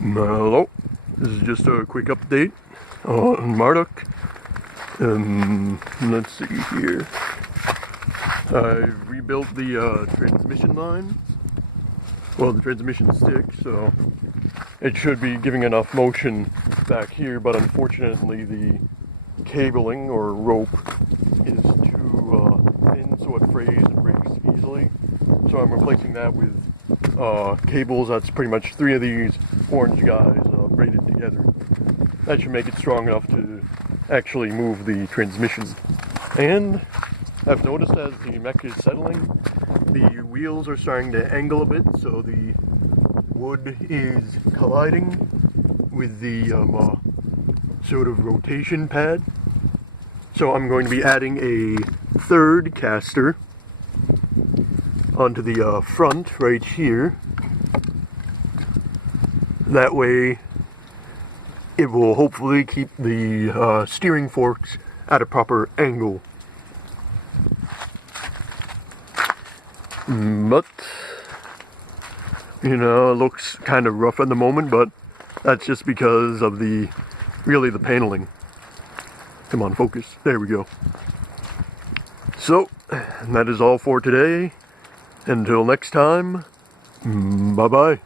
Hello, this is just a quick update on Marduk. Let's see here. I rebuilt the transmission line, well, the transmission stick, so it should be giving enough motion back here, but unfortunately the cabling or rope is too thin, so it frays and breaks easily. So I'm replacing that with cables. That's pretty much 3 of these orange guys braided together. That should make it strong enough to actually move the transmission. And I've noticed as the mech is settling, the wheels are starting to angle a bit, so the wood is colliding with the sort of rotation pad. So I'm going to be adding a third caster onto the front right here. That way it will hopefully keep the steering forks at a proper angle. But, you know, it looks kind of rough at the moment, but that's just because of the paneling. Come on, focus. There we go. So, that is all for today. Until next time, bye-bye.